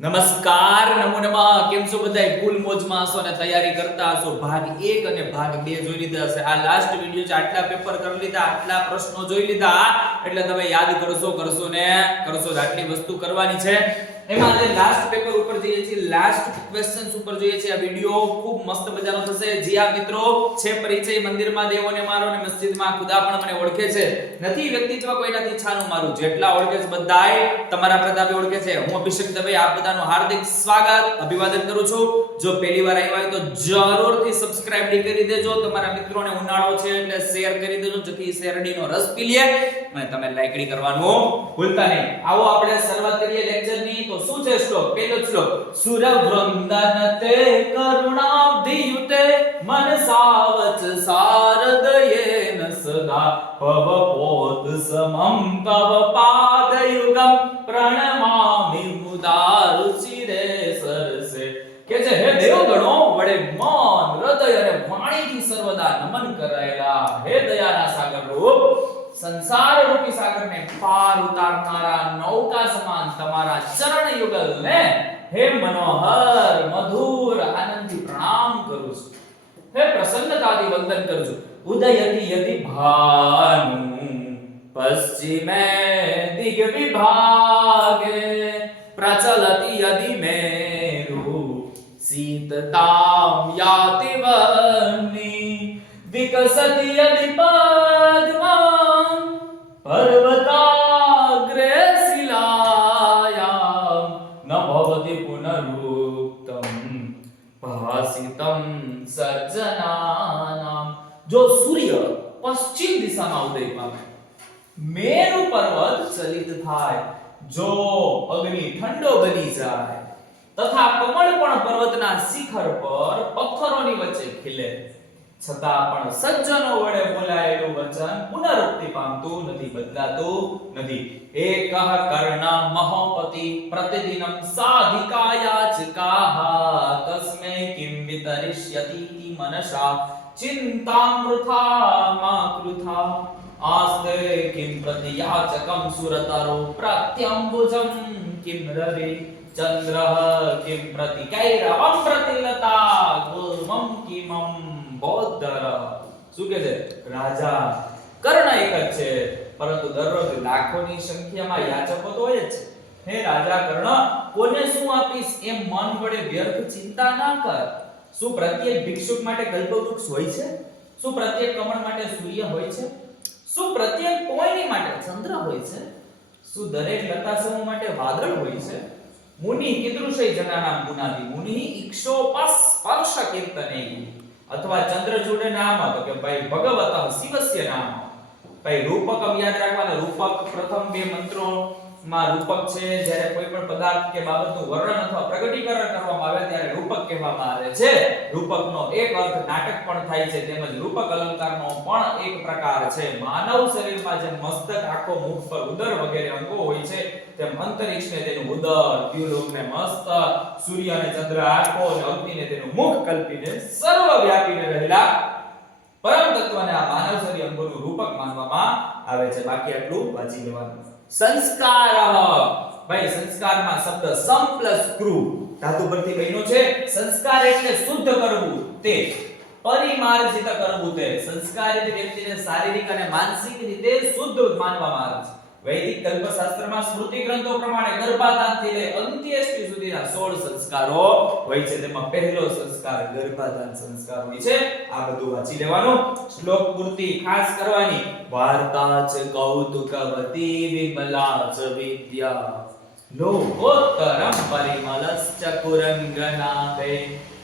નમસ્કાર, નમો નમઃ. કેમ છો બધાય? ફૂલ મોજમાં હશો અને તૈયારી કરતા હશો. ભાગ 1 અને ભાગ 2 જોઈ લીધા હશે. આ લાસ્ટ વિડિયો છે. આટલા પેપર કરી લીધા, આટલા પ્રશ્નો જોઈ લીધા, એટલે તમે યાદ કરશો ને કરશો. આટલી વસ્તુ કરવાની છે. એમાં આજે લાસ્ટ પેપર ઉપર જઈએ છીએ, લાસ્ટ ક્વેશ્ચન્સ ઉપર જોઈએ છીએ. આ વિડિયો ખૂબ મસ્ત મજાનો થશે. જી આ મિત્રો, છે પરિચય. મંદિરમાં દેવોને મારો અને મસ્જિદમાં ખુદા પણ મને ઓળખે છે. નથી વ્યક્તિત્વ કોઈનાથી છાનું મારું. જેટલા ઓળખે છે બધાય તમારા પ્રતાપે ઓળખે છે. હું અભિષેક દવે આપ બધાનું હાર્દિક સ્વાગત અભિવાદન કરું છું. જો પહેલી વાર આવ્યા હોય તો જરૂરથી સબસ્ક્રાઇબ કરી દેજો. તમારા મિત્રોને ઉનાળો છે એટલે શેર કરી દેજો, જેથી શેરડીનો રસ પી લે. અને તમે લાઈકડી કરવાનું ભૂલતા નહીં. આવો આપણે શરૂઆત કરીએ લેક્ચરની. તો શું છે શ્લોક? પહેલો શ્લોક, સુરવૃંદન તે કરુણાબ્ધિયુતે મનસાવચ શારદયેન સદા પવપોત સમમ તવ પાદયુગમ પ્રણમામિ મુદા રુચિરે સરસે. કે છે હે દેવગણો વડે મન, હૃદય અને વાણીથી સર્વદા નમન કરાયેલા હે દયાના સાગર રૂપ, સંસાર રૂપી સાગરને પાર ઉતારનારા નૌકા સમાન તમારા ચરણ યુગલને હે મનોહર મધુર આનંદથી પ્રણામ કરું છું. હે પ્રસન્નતાથી વંદન કરું છું. ઉદયતિ યતિ ભાનુ પશ્ચિમે દિગ વિભાગે પ્રચલતિ યદિ મેરુ શીતતામ યાતિ વહ્નિ વિકસતિ યદિ પદ્મં પર્વતાગ્રે શિલાયામ ન ભવતિ પુનરુક્તમ ભાસિતમ સજ્જનાનામ. જો સૂર્ય પશ્ચિમ દિશામાં ઉદય પામે, મેરુ પર્વત ચલિત થાય, જો અગ્નિ ઠંડો બની જાય, તથા કમળ પણ પર્વતના શિખર પર પથ્થરોની વચ્ચે ખીલે, છતાં પણ સજ્જનો વડે બોલાયેલું વચન પુનરુક્તિ પામતું નથી, બદલાતું નથી. એકઃ કર્ણ મહોપતિ પ્રતિદિનમ સાધિકાયાચકાઃ તસ્મે કિમ વિતરિષ્યતિ મનસા ચિંતામૃથા મા કૃથા આસ્તે કિમ પ્રતિયાચકમ સુરતરો પ્રત્યંબુજમ કિમ રવિ ચંદ્રઃ કિમ પ્રતિકૈરવમ પ્રતિલતા ગુલ્મમ કિમમ બોધર. શું કહે છે? રાજા કર્ણ એક જ છે, પરંતુ દરરોજ લાખોની સંખ્યામાં યાચકો તો હોય જ છે. હે રાજા કર્ણ, કોને શું આપીશ એમ મન વડે વ્યર્થ ચિંતા ના કર. શું પ્રત્યેક ભિક્ષુક માટે કલ્પવૃક્ષ હોય છે? શું પ્રત્યેક કમળ માટે સૂર્ય હોય છે? શું પ્રત્યેક પોયની માટે ચંદ્ર હોય છે? શું દરેક લતા સમૂહ માટે વાદળ હોય છે? મુનિ કીદૃશય જનાનામ ગુણાદિ મુનિ ઈક્ષોપસ સ્પર્શ કીર્તને. અથવા ચંદ્રચૂડ નામ, તો કે ભાઈ ભગવતઃ શિવસ્ય નામ. ભાઈ રૂપકમ યાદ રાખવાના. રૂપક પ્રથમ બે મંત્રો માં રૂપક છે. જ્યારે કોઈ પણ પદાર્થ કે બાબતનું વર્ણન અથવા પ્રગટીકરણ કરવામાં આવે ત્યારે રૂપક કહેવામાં આવે છે. રૂપકનો એક અર્થ નાટક પણ થાય છે, તેમજ રૂપક અલંકારનો પણ એક પ્રકાર છે. માનવ શરીરમાં જેમ મસ્તક, આંખો, મુખ પર ઉદર વગેરે અંગો હોય છે, તેમ અંતરિક્ષને તેનું ઉદર, દ્યુલોકને મસ્તક, સૂર્ય અને ચંદ્ર આંખો અને અગ્નિને તેનું મુખ કલ્પીને સર્વવ્યાપીને રહેલા પરમ તત્વને આ માનવ શરીર અંગોનું રૂપક માનવામાં આવે છે. બાકી આટલું વાંચી લેવાનું. સંસ્કાર, ભાઈ સંસ્કારમાં શબ્દ સમ પ્લસ ક્રુ ધાતુ પરથી બન્યો છે. સંસ્કાર એટલે શુદ્ધ કરવું, તે પરિમાર્જિત કરવું. તે સંસ્કારિત વ્યક્તિને શારીરિક અને માનસિક રીતે શુદ્ધ માનવામાં આવે છે. વૈદિક કલ્પશાસ્ત્રમાં સ્મૃતિ ગ્રંથો પ્રમાણે ગર્ભાધાનથી લઈ અંત્યેષ્ટિ સુધીના 16 સંસ્કારો હોય છે. તેમાં પહેલો સંસ્કાર ગર્ભાધાન સંસ્કાર હોય છે. આ બધું વાંચી લેવાનું. શ્લોક પૂર્તિ ખાસ કરવાની. વાર્તા ચ કૌતુકવતી વિમલા ચ વિદ્યા લોકોત્તરમ પરિમલશ્ચ કુરંગનાથે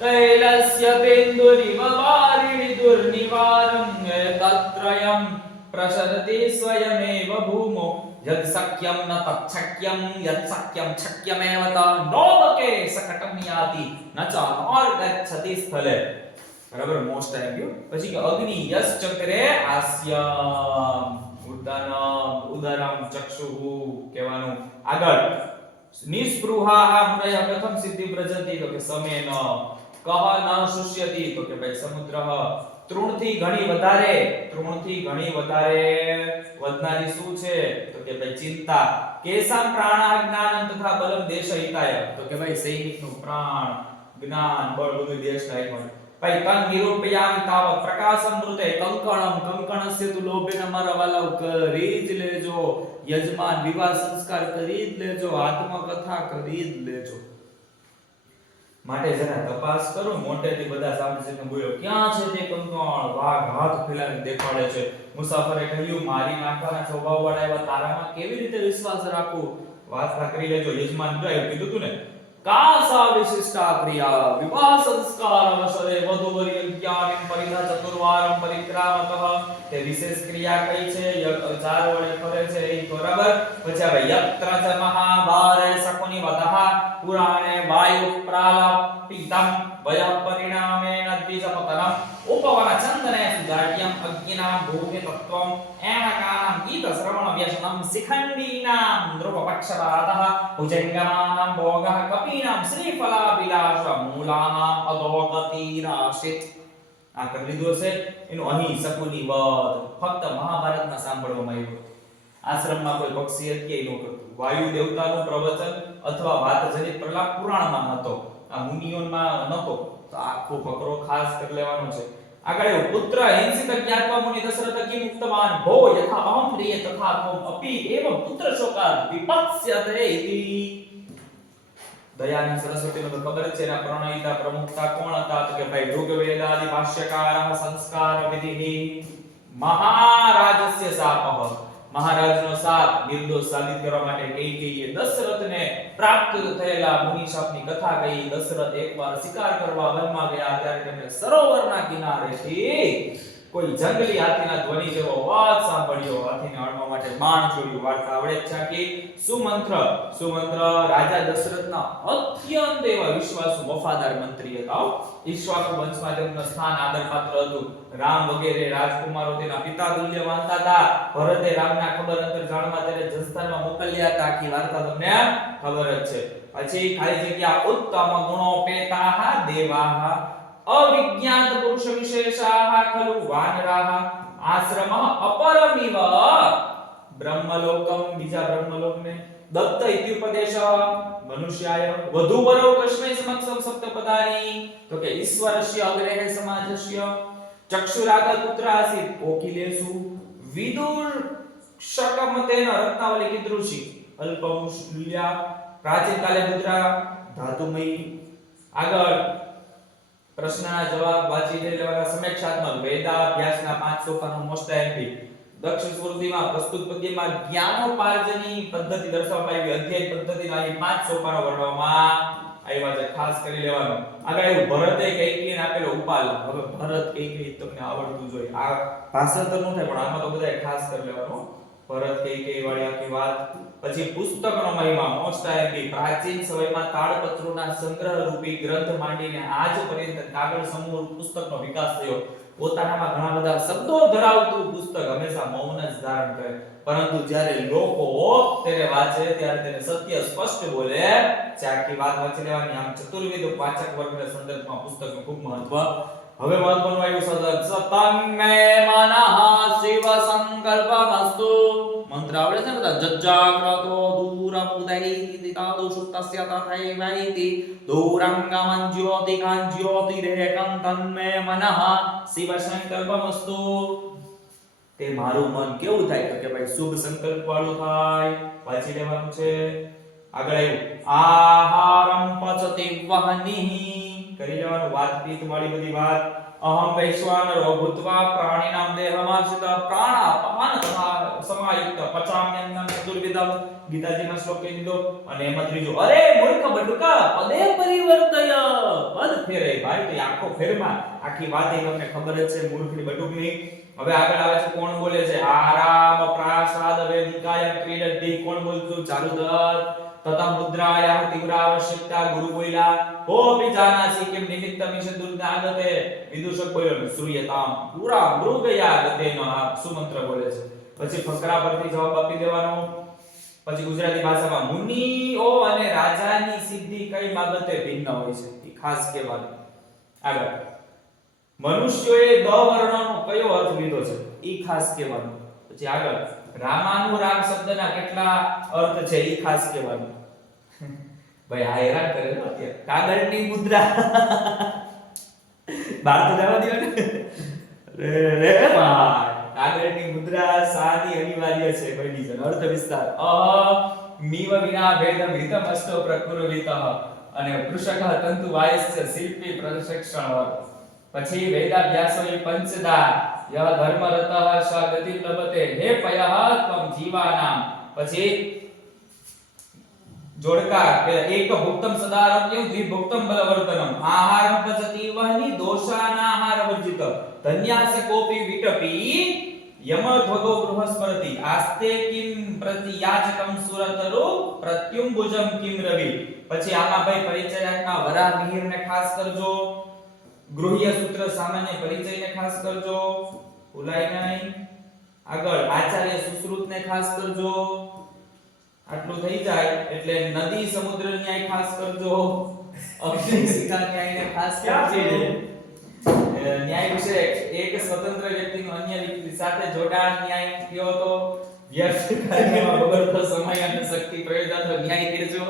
તૈલસ્ય બિંદુરિવ વારિણી દુર્નિવારં તત્રયં પ્રસરતિ સ્વયમેવ ભૂમો યદ શક્યમ ન તચ્છક્યમ યદ શક્યમ છક્યમેવ ત નોદકે સકટમ યાતિ ન ચ અનર્ગચ્છતિ સ્થલે. બરાબર, મોસ્ટ આવી ગયું. પછી કે અગ્નિ યસ ચક્રે આસ્યમ ઉદરમ ચક્ષુહુ કહેવાનું. આગળ નિસ્પૃહા મુનય પ્રથમ સિદ્ધિ પ્રજતિ, તો કે સમેન. કહ ન શુષ્યતિ, તો કે ભાઈ સમુદ્રઃ. તૃણથી ઘણી વધારે વધનારી શું છે? તો કે ભાઈ ચિંતા. કેસમ પ્રાણા જ્ઞાનમ તથા બલમ દેશહિતાય તો કે ભાઈ સૈનિકનું પ્રાણ જ્ઞાન બળ બધું દેશના હિત માટે ભાઈ તન નિરૂપયામિ તાવ પ્રકાશમ મૃતે કંકણસ્ય તુ લોભેન મારા વાલા કરી જ લેજો યજમાન વિવાહ સંસ્કાર કરી જ લેજો આત્મકથા કરી જ લેજો માટે જરા તપાસ કરો મોટેથી બધા સાંભળીને બોલ્યો ક્યાં છે તે કંકણ વાઘ હાથ ફેલાવીને દેખાડે છે મુસાફરે કહ્યું મારી નાખવાના સ્વભાવ વાળા એવા તારામાં કેવી રીતે વિશ્વાસ રાખું વાસ્તા કરી લેજો યજમાન જોયું કીધું તું ને કાસા વિશિષ્ટા ક્રિયા વિવાહ સંસ્કાર અવસરે વધુ વરી જ્ઞાન પરિધા ચતુર્વારમ પરિક્રામતઃ તે વિશેષ ક્રિયા કઈ છે ચાર વડે કરે છે એ બરાબર પછી હવે યત્ર ચ મહાભારે શકુની વદહ પુરાણે વાયુ પ્રાલાપિતમ વય પરિણામેન દ્વિજપતનમ ઉપવન ચંદને સુદાઢ્યમ અગ્નિના ભૂમિ તત્વમ એણકાનામ ગીત શ્રવણ વ્યસનમ શિખંડીનામ ધ્રુવપક્ષપાતઃ ભુજંગમાનામ ભોગઃ કપીનામ શ્રીફલાભિલાષ મૂલાનામ અધોગતિરાશિત આ કરી લીધો છે એનું અહીં શકુની વધ ફક્ત મહાભારતમાં સાંભળવામાં આવ્યું આશ્રમમાં કોઈ પક્ષી હત્યા ન કરતું વાયુ દેવતાનું પ્રવચન અથવા વાતજનિત પ્રલાપ પુરાણમાં હતો આ મુનિઓમાં નહોતો તો આખો ફકરો ખાસ કરી લેવાનો છે આગળ એવું પુત્ર હિંસિત જ્ઞાત્વા મુનિ દશરથ કિમ ઉક્તવાન ભો યથા અહમ પ્રિય તથા ત્વમ અપી એવ પુત્ર શોકા વિપત્સ્યતે ઇતિ દયાની સરસ્વતીનો તો ખબર છે એના પ્રણયિતા પ્રમુખતા કોણ હતા તો કે ભાઈ ઋગ્વેદ આદિ ભાષ્યકાર સંસ્કાર વિધિ મહારાજસ્ય શાપઃ મહારાજનો શાપ નિર્દોષ સાબિત કરવા માટે કૈકેયીએ દશરથને પ્રાપ્ત થયેલા મુનિ શાપની કથા કહી દશરથ એકવાર શિકાર કરવા વનમાં ગયા ત્યારે તેમણે સરોવરના કિનારેથી કોઈ જંગલી હાથીના ધ્વનિ જેવો અવાજ સાંભળ્યો હાથીને અડવા માટે બાણ છોડ્યું વાર્તા આવડે જ છે કે સુમંત્ર રાજા દશરથના અત્યંત એવા વિશ્વાસુ વફાદાર મંત્રી હતા ઈક્ષ્વાકુ વંશમાં તેમનું સ્થાન આદરપાત્ર હતું રામ વગેરે રાજકુમારો તેના પિતા તુલ્ય માનતા હતા ભરતે રામના ખબર અંતર જાણવા તેને જનસ્થાનમાં મોકલ્યા હતા આખી વાર્તા તમને ખબર જ છે પછી ખાલી જગ્યા ઉત્તમ ગુણોપેતાઃ દેવાઃ અવિજ્ઞાત પુરુષ વિશેષાઃ ખલુ વાનરાઃ આશ્રમઃ અપરમિવ બ્રહ્મલોકમ બીજા બ્રહ્મલોકને દત્ત ઇત્યુપદેશઃ મનુષ્યાય વધુ વરો કશ્મે સમક્ષમ સપ્તપદાની તો કે ઈશ્વરસ્ય અગ્રેહ સમાજસ્ય ચક્ષુરાગલ પુત્ર આસીત કોકિલેષુ વિદુર શકમતેન રત્નાવલી કીદૃશી અલ્પમુલ્યા પ્રાચીન કાલે મુદ્રા ધાતુમયી આગળ પ્રશ્નના જવાબ વાંચી લેવાના સમીક્ષાત્મક વેદાભ્યાસના 5 સોપાનો મોસ્ટ એમપી દક્ષિણ સ્મૃતિમાં પ્રસ્તુત પદ્યમાં જ્ઞાનોપાર્જનની પદ્ધતિ દર્શાવવામાં આવી અધ્યાય પદ્ધતિના અહીં 5 સોપાનો વર્ણવવામાં આવ્યા છે ખાસ કરી લેવાનું આગળ એવું ભરતે કૈકેયીને આપેલો ઉપાલ હવે ભરત કૈકેયી તમને આવડતું જોઈએ આ ભાષાંતર નો થાય પણ આમાં તો બધાય ખાસ કરી લેવાનું ભરત કૈકેયી વાળી આખી વાત પછી પુસ્તકનો મહિમા મોસ્ટ આઈપી પ્રાચીન સમયમાં તાળપત્રોના સંગ્રહ રૂપી ગ્રંથ માંડીને આજ પર્યંત કાગળ સમૂહ પુસ્તકનો વિકાસ થયો પોતાનામાં ઘણા બધા શબ્દો ધરાવતું પુસ્તક હંમેશા મૌન જ ધારણ કરે પરંતુ જ્યારે લોકો તેને વાંચે ત્યારે તેને સત્ય સ્પષ્ટ બોલે છે આખી વાત વાંચી લેવાની આમ ચતુર્વેદ વાચક વર્ગના સંદર્ભમાં પુસ્તકનું ખૂબ મહત્વ હવે મહત્વનું આવ્યું સદન સતન્મે મનઃ શિવ સંકલ્પમસ્તુ મંત્ર આવડે છે ને બધા જજ્જાગ્રતો દૂરમ ઉદયિતિ તાદુ શુક્તસ્ય તથૈવૈતિ દૂરંગમં જ્યોતિકાં જ્યોતિરેકં તન્મે મનઃ શિવ સંકલ્પમસ્તુ તે મારું મન કેવું થાય તો કે ભાઈ શુભ સંકલ્પ વાળું થાય વાંચી લેવાનું છે આગળ આવ્યું આહારમ પચતિ વહનિહિ કરી લેવાનું વાત પીત વાળી બધી વાત અહમ વૈશ્વાનરો ભૂત્વા પ્રાણીનામ દેહમાશ્રિત પ્રાણાપાન સમાયુક્ત પચામ્યન્નમ ચતુર્વિધમ ગીતાજીમાં શ્લોક કહી દીધો અને એમાં ત્રીજો અરે મૂર્ખ બટુકા પદે પરિવર્તય પદ ફેરે ભાઈ તો આખો ફેરમાં આખી વાત એ તમને ખબર જ છે મૂર્ખની બટુકની હવે આગળ આવે છે કોણ બોલે છે આરામ પ્રાસાદ વેદિકાય ક્રીડતિ કોણ બોલતું ચારુદત્ત તથા મુદ્રાયા તીવ્ર આવશ્યકતા ગુરુ બોલ્યા હો જાનાસી કેમ નિમિત્ત મિશ દુર્ગાગતે વિદુષક બોલ્યો શ્રૂયતામ પૂરા મૃગયા ગતેનો આ સુમંત્ર બોલે છે પછી ફકરા પરથી જવાબ આપી દેવાનો પછી ગુજરાતી ભાષામાં મુનિઓ અને રાજાની સિદ્ધિ કઈ બાબતે ભિન્ન હોય છે એ ખાસ કહેવાનું આગળ મનુષ્યોએ દ વર્ણનો કયો અર્થ લીધો છે એ ખાસ કહેવાનું પછી આગળ રામાનુરાગ શબ્દના કેટલા અર્થ છે એ ખાસ કહેવાનું. ભાઈ આ હેરાન કરે ને અત્યારે. કાગળની મુદ્રા બહાર તો જવા દો ને. રે ભાઈ કાગળની મુદ્રા સાની અનિવાર્ય છે. કન્ડિશન અર્થ વિસ્તાર મીવ વિના ભેદમ હિતમ અષ્ટો પ્રકુરવિતઃ અને કૃષક તંતુ વાયસ્ય શિલ્પી પ્રશિક્ષણ. પછી વેદાભ્યાસો પંચદા ય ધર્મરતઃ સ ગતિ લભતે હે પયઃ ત્વમ જીવાનામ. પછી જોડકા એક ભુક્તમ સદારમ્યમ દ્વિભુક્તમ બલવર્તનમ આહારમ પચતિ વહની દોષાનાહાર વર્જિત ધન્યાસ કોપી વિટપી યમધ્વગો બૃહસ્પતિ આસ્તે કિમ પ્રતિયાચકમ સુરતરો પ્રત્યુંબુજમ કિમ રવિ. પછી આમાં ભાઈ પરિચયાત્મા વરા મિહિરને ખાસ કરજો. ગૃહ્ય સૂત્ર સામાન્ય પરિચયને ખાસ કરજો, ભૂલાય નહીં. આગળ આચાર્ય સુશ્રુતને ખાસ કરજો. આટલું થઈ જાય એટલે નદી સમુદ્ર ન્યાય ખાસ કરજો. અગ્નિ શિખા ન્યાયને ખાસ કરજો. ન્યાય વિશે એક સ્વતંત્ર વ્યક્તિનું અન્ય વ્યક્તિ સાથે જોડાણ ન્યાય કયો તો વ્યર્થ કાર્યમાં બગડતો સમય અને શક્તિ પ્રયોજાતો ન્યાય કહેજો.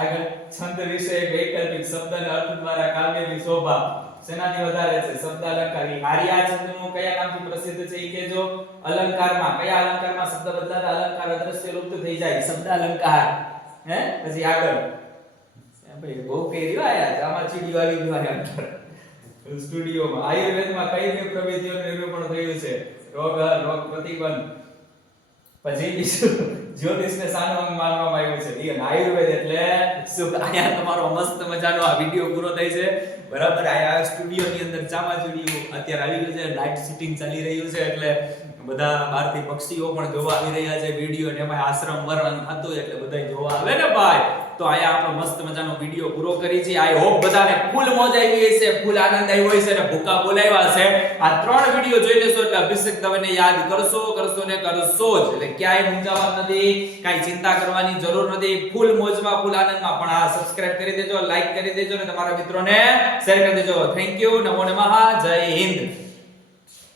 આગળ છંદ વિશે વૈકલ્પિક શબ્દ અને અર્થ દ્વારા કાવ્યની શોભા શેનાથી વધારે છે? શબ્દ અલંકાર. આર્યા છંદનું કયા નામથી પ્રસિદ્ધ છે એ કહેજો. અલંકારમાં કયા અલંકારમાં શબ્દ બદલાતા અલંકાર અદ્રશ્ય લુપ્ત થઈ જાય? શબ્દ અલંકાર. હે પછી આગળ ભાઈ બહુ કઈ રહ્યો આયા આમાં ચીડી વાળી દ્વારા સ્ટુડિયોમાં આયુર્વેદમાં કઈ કઈ પ્રવૃત્તિઓનું નિરૂપણ થયું છે? રોગ પ્રતિબંધ. પછી બીજું જ્યોતિષને સાનું અંગ માનવામાં આવ્યું છે. એ આયુર્વેદ એટલે શું? આયા તમારો મસ્ત મજાનો આ વિડિયો પૂરો થાય છે. બરાબર. આયા સ્ટુડિયોની અંદર ચામાચુડિયું અત્યારે આવી ગયું છે. લાઇટ શૂટિંગ ચાલી રહ્યું છે એટલે બધા બહારથી પક્ષીઓ પણ જોવા આવી રહ્યા છે વિડિયો ને એમાં આશ્રમ વર્ણન થતું એટલે બધા જોવા આવે ને ભાઈ. તો આયા આપણો મસ્ત મજાનો વિડિયો પૂરો કરી છે. આઈ હોપ બધાને ફૂલ મોજ આવી હશે, ફૂલ આનંદ આવ્યો હશે અને ભૂકા બોલાવ્યા હશે. આ 3 વિડિયો જોઈ લેશો એટલે અભિષેક દવેને યાદ કરશો ને કરશો જ. એટલે ક્યાંય મૂંઝાવાનું નથી, કાંઈ ચિંતા કરવાની જરૂર નથી. ફૂલ મોજમાં, ફૂલ આનંદમાં. પણ આ સબસ્ક્રાઇબ કરી દેજો, લાઈક કરી દેજો અને તમારા મિત્રોને શેર કરી દેજો. Thank you. નમો નમઃ. જય હિન્દ.